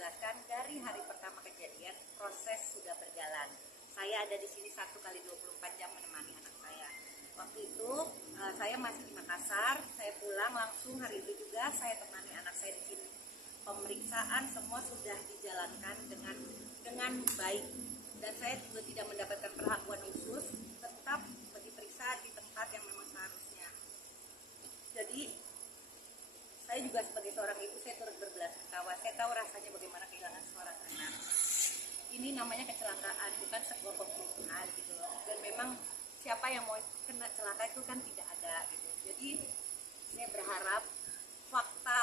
menjelaskan dari hari pertama kejadian proses sudah berjalan. Saya ada di sini 1x24 jam menemani anak saya. Waktu itu saya masih di Makassar, saya pulang langsung hari itu juga saya temani anak saya di sini. Pemeriksaan semua sudah dijalankan dengan baik dan saya juga tidak mendapatkan perlakuan khusus, tetap diperiksa di tempat yang memang seharusnya. Jadi saya juga sebagai seorang ibu, saya turut berbelasungkawa. Saya tahu rasanya bagaimana kehilangan seorang anak. Ini namanya kecelakaan, bukan sebuah pembunuhan gitu loh. Dan memang siapa yang mau kena celaka itu kan tidak ada gitu. Jadi saya berharap fakta,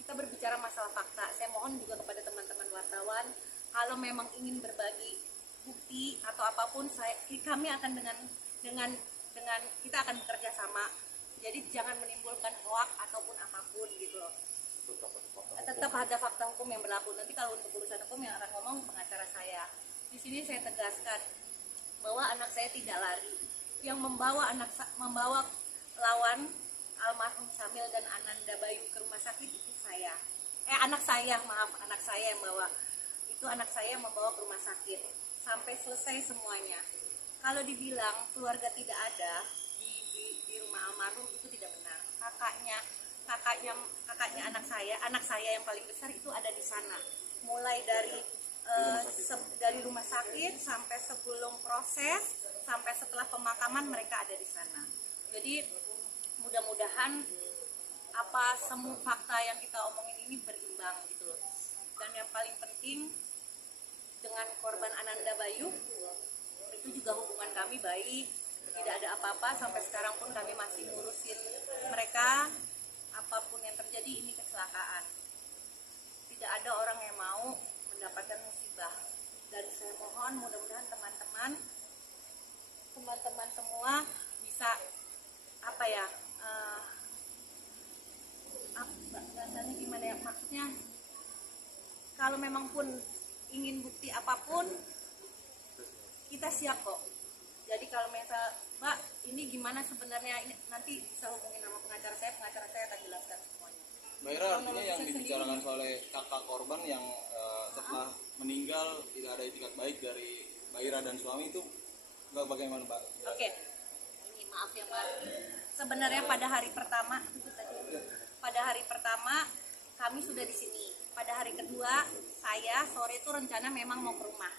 kita berbicara masalah fakta. Saya mohon juga kepada teman-teman wartawan, kalau memang ingin berbagi bukti atau apapun, kami akan dengan kita akan bekerja sama. Jadi jangan menimbulkan hoak ataupun apapun gitu loh. Tetap ada fakta hukum yang berlaku. Nanti kalau untuk urusan hukum yang akan ngomong pengacara saya. Di sini saya tegaskan bahwa anak saya tidak lari. Yang membawa lawan almarhum Syamil dan Ananda Bayu ke rumah sakit itu saya. Anak saya yang bawa. Itu anak saya yang membawa ke rumah sakit sampai selesai semuanya. Kalau dibilang keluarga tidak ada di rumah almarhum itu tidak benar. Kakaknya anak saya yang paling besar itu ada di sana. Mulai dari rumah sakit sampai sebelum proses, sampai setelah pemakaman mereka ada di sana. Jadi mudah-mudahan semua fakta yang kita omongin ini berimbang gitu loh. Dan yang paling penting dengan korban Ananda Bayu itu juga hubungan kami baik. Tidak ada apa-apa, sampai sekarang pun kami masih ngurusin mereka. Apapun yang terjadi, ini kecelakaan. Tidak ada orang yang mau mendapatkan musibah. Dan saya mohon mudah-mudahan teman-teman semua bisa bahasanya gimana ya, maksudnya kalau memang pun ingin bukti apapun kita siap kok. Jadi kalau misal Mbak ini gimana sebenarnya, ini nanti bisa hubungin sama pengacara saya akan jelaskan semuanya. Mbak Ira, artinya yang dibicarakan oleh kakak korban yang setelah meninggal tidak ada itikat baik dari Mbak Ira dan suami itu bagaimana Mbak? Oke. Ini maaf ya Mbak. Sebenarnya pada hari pertama kami sudah di sini. Pada hari kedua saya sore itu rencana memang mau ke rumah.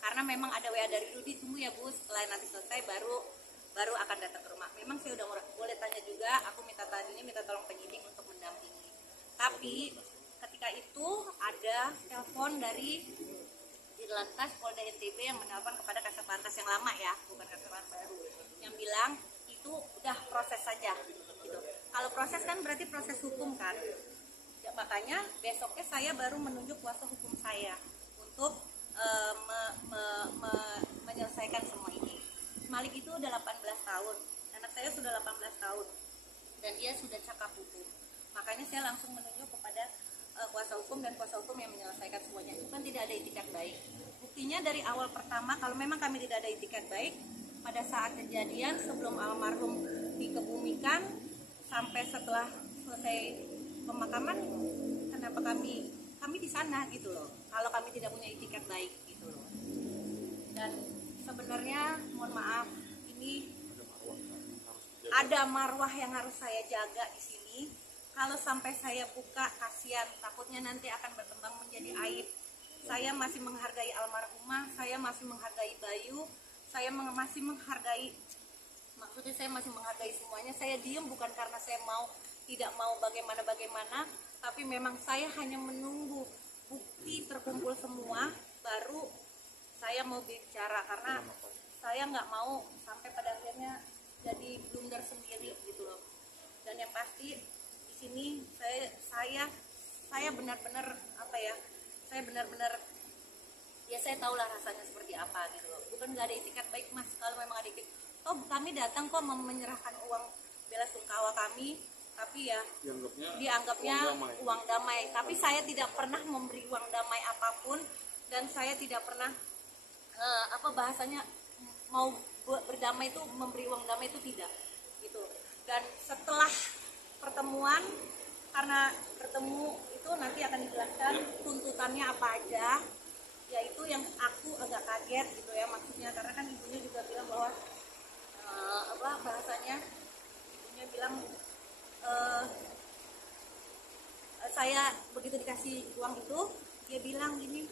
Karena memang ada WA dari Rudi, tunggu ya Bu, setelah nanti selesai baru akan datang ke rumah. Memang saya udah boleh tanya juga, aku minta tolong penyidik untuk mendampingi. Tapi ketika itu ada telepon dari Dirlantas Polda NTB yang menelpon kepada Kasatlantas yang lama ya, bukan Kasatlantas baru, yang bilang itu udah proses saja gitu. Kalau proses kan berarti proses hukum kan. Ya, makanya besoknya saya baru menunjuk kuasa hukum saya untuk menyelesaikan semua ini. Malik itu udah 18 tahun, anak saya sudah 18 tahun dan dia sudah cakap hukum. Makanya saya langsung menunjuk kepada kuasa hukum dan kuasa hukum yang menyelesaikan semuanya. Itu kan tidak ada itikat baik. Buktinya dari awal pertama, kalau memang kami tidak ada itikat baik, pada saat kejadian sebelum almarhum dikebumikan sampai setelah selesai pemakaman, kenapa kami di sana gitu loh, kalau kami tidak punya itikat baik gitu loh. Dan sebenarnya mohon maaf, ini ada marwah yang harus saya jaga di sini. Kalau sampai saya buka, kasihan, takutnya nanti akan berkembang menjadi aib. Saya masih menghargai almarhumah, saya masih menghargai Bayu, saya masih menghargai, maksudnya saya masih menghargai semuanya. Saya diem bukan karena saya tidak mau bagaimana, tapi memang saya hanya menunggu bukti terkumpul semua, baru saya mau bicara, karena saya nggak mau sampai pada akhirnya jadi blunder sendiri gitu loh. Dan yang pasti di sini saya benar-benar saya tahulah rasanya seperti apa gitu loh. Bukan nggak ada itikat baik Mas, kalau memang ada itikat, kami datang kok menyerahkan uang bela sungkawa kami, tapi ya dianggapnya uang damai. Tapi saya tidak pernah memberi uang damai apapun, dan saya tidak pernah bahasanya mau berdamai itu, memberi uang damai itu tidak gitu. Dan setelah pertemuan, karena bertemu itu nanti akan dijelaskan tuntutan kebutuhannya apa aja, yaitu yang aku agak kaget gitu ya, maksudnya karena kan ibunya juga bilang bahwa apa bahasanya, ibunya bilang saya begitu dikasih uang itu, dia bilang gini,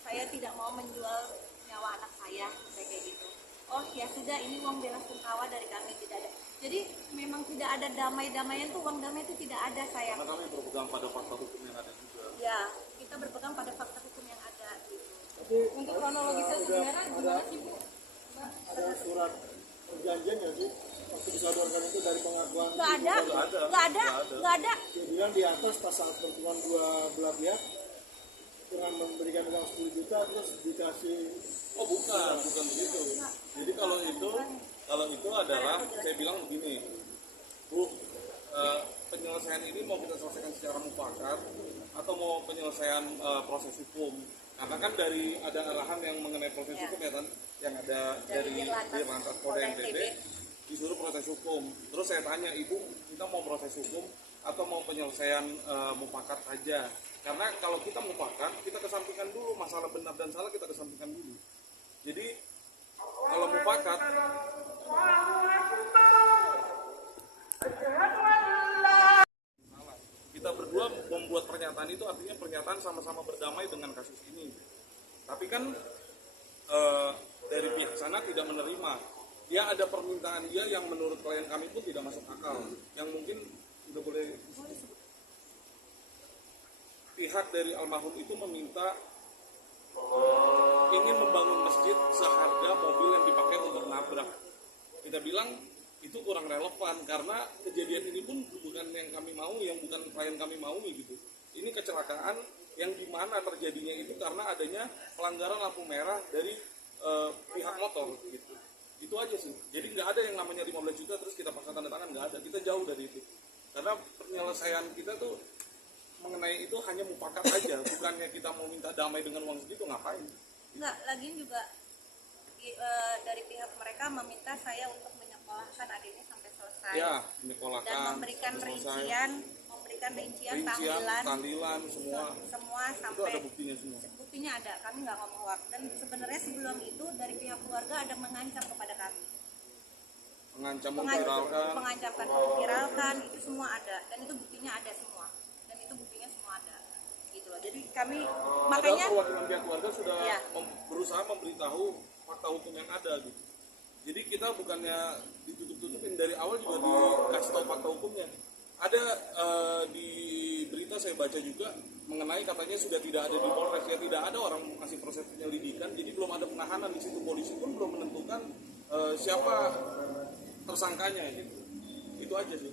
saya tidak mau menjual nyawa anak saya, kayak gitu. Oh ya sudah, ini uang bela sungkawa dari kami, tidak ada. Jadi memang tidak ada damai-damaian tuh, uang damai itu tidak ada sayang. Karena kami berpegang pada fakta hukum yang ada juga. Ya, kita berpegang pada fakta hukum yang ada gitu. Tapi Untuk kronologisnya sebenarnya gimana sih Bu? ada surat perjanjian nggak sih waktu disodorkan itu dari pengakuan? Nggak ada, nggak ada. Dia bilang di atas pas saat pertemuan dua belah pihak dengan memberikan uang 10 juta terus dikasih. Oh bukan begitu. Jadi kalau itu adalah saya bilang begini, Bu, penyelesaian ini mau kita selesaikan secara mufakat atau mau penyelesaian proses hukum? Karena kan dari ada arahan yang mengenai proses hukum ya kan, yang ada dari Dirlantas Polda NTB disuruh proses hukum. Terus saya tanya, Ibu, kita mau proses hukum atau mau penyelesaian mufakat saja? Karena kalau kita mufakat, kita kesampingkan dulu masalah benar dan salah, kita kesampingkan dulu. Jadi kalau mufakat, kita berdua membuat pernyataan itu artinya pernyataan sama-sama berdamai dengan kasus ini. Tapi kan dari pihak sana tidak menerima. Dia ada permintaan dia yang menurut klien kami pun tidak masuk akal. Yang mungkin udah boleh pihak dari almarhum itu meminta ingin membangun masjid seharga mobil yang dipakai untuk nabrak. Kita bilang itu kurang relevan karena kejadian ini pun bukan yang kami mau, yang bukan klien kami mau gitu. Ini kecelakaan yang dimana terjadinya itu karena adanya pelanggaran lampu merah dari pihak motor gitu. Itu aja sih. Jadi nggak ada yang namanya 15 juta terus kita paksa tanda tangan, nggak ada. Kita jauh dari itu. Karena penyelesaian kita tuh mengenai itu hanya mufakat aja, bukannya kita mau minta damai dengan uang segitu, ngapain? Enggak, lagian juga dari pihak mereka meminta saya untuk menyekolahkan adiknya sampai selesai. Ya, menyekolahkan Dan memberikan rincian tahlilan semua itu sampai ada buktinya semua. buktinya ada, kami nggak ngomong hoax. Dan sebenarnya sebelum itu dari pihak keluarga ada mengancam kepada kami, Mengancam memviralkan. mengancamkan memviralkan, itu semua ada dan itu buktinya ada semua, dan itu buktinya semua ada gitu loh. Jadi kami makanya Ada perwakilan pihak keluarga sudah Iya. berusaha memberitahu fakta hukum yang ada gitu. Jadi kita bukannya ditutup-tutupin, dari awal juga dikasih tahu fakta hukumnya. Ada di berita saya baca juga mengenai katanya sudah tidak ada di Polres, ya tidak ada orang masih proses penyelidikan, jadi belum ada penahanan di situ, polisi pun belum menentukan siapa tersangkanya gitu. Itu aja sih.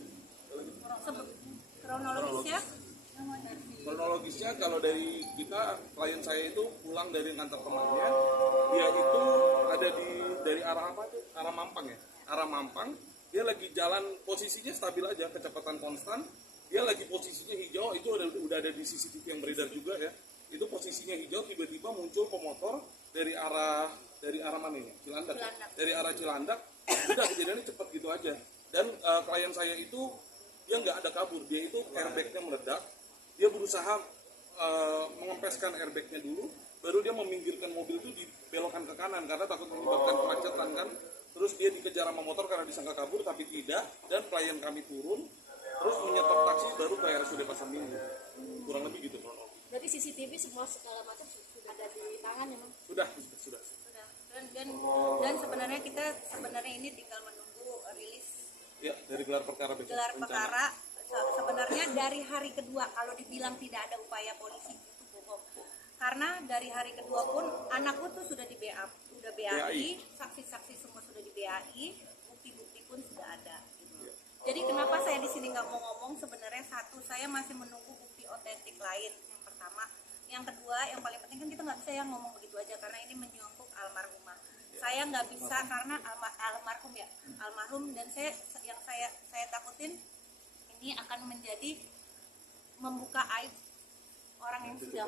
kronologisnya Kronologisnya kalau dari kita, klien saya itu pulang dari ngantar temannya, dia itu ada dari arah apa tuh? Arah Mampang ya. Arah Mampang, dia lagi jalan posisinya stabil aja, kecepatan konstan. Dia lagi posisinya hijau, itu udah ada di CCTV yang beredar juga ya. Itu posisinya hijau, tiba-tiba muncul pemotor dari arah mana ini? Cilandak. Dari arah Cilandak, udah kejadiannya cepat gitu aja. Dan klien saya itu dia nggak ada kabur, dia itu airbagnya meledak. Dia berusaha mengempeskan airbagnya dulu, baru dia meminggirkan mobil itu, dibelokkan ke kanan karena takut menyebabkan kemacetan kan. Terus dia dikejar sama motor karena disangka kabur tapi tidak, dan klien kami turun terus menyetop taksi baru ke RSUD Pasar Minggu. Kurang lebih gitu kronologi. Berarti CCTV semua segala macam sudah ada di tangan ya, Mang? Sudah. dan sebenarnya kita ini tinggal menunggu rilis Ya, dari gelar perkara besok. gelar rencana. perkara. Sebenarnya dari hari kedua kalau dibilang tidak ada upaya polisi itu bohong, karena dari hari kedua pun anakku tuh sudah di BAI, saksi-saksi semua sudah di BAI, bukti-bukti pun sudah ada gitu. Jadi kenapa saya di sini nggak mau ngomong, sebenarnya satu, saya masih menunggu bukti otentik lain, yang pertama. Yang kedua, yang paling penting kan kita nggak bisa yang ngomong begitu aja karena ini menyangkut almarhumah. Saya nggak bisa karena almarhum, dan saya takutin ini akan menjadi membuka aib orang yang sudah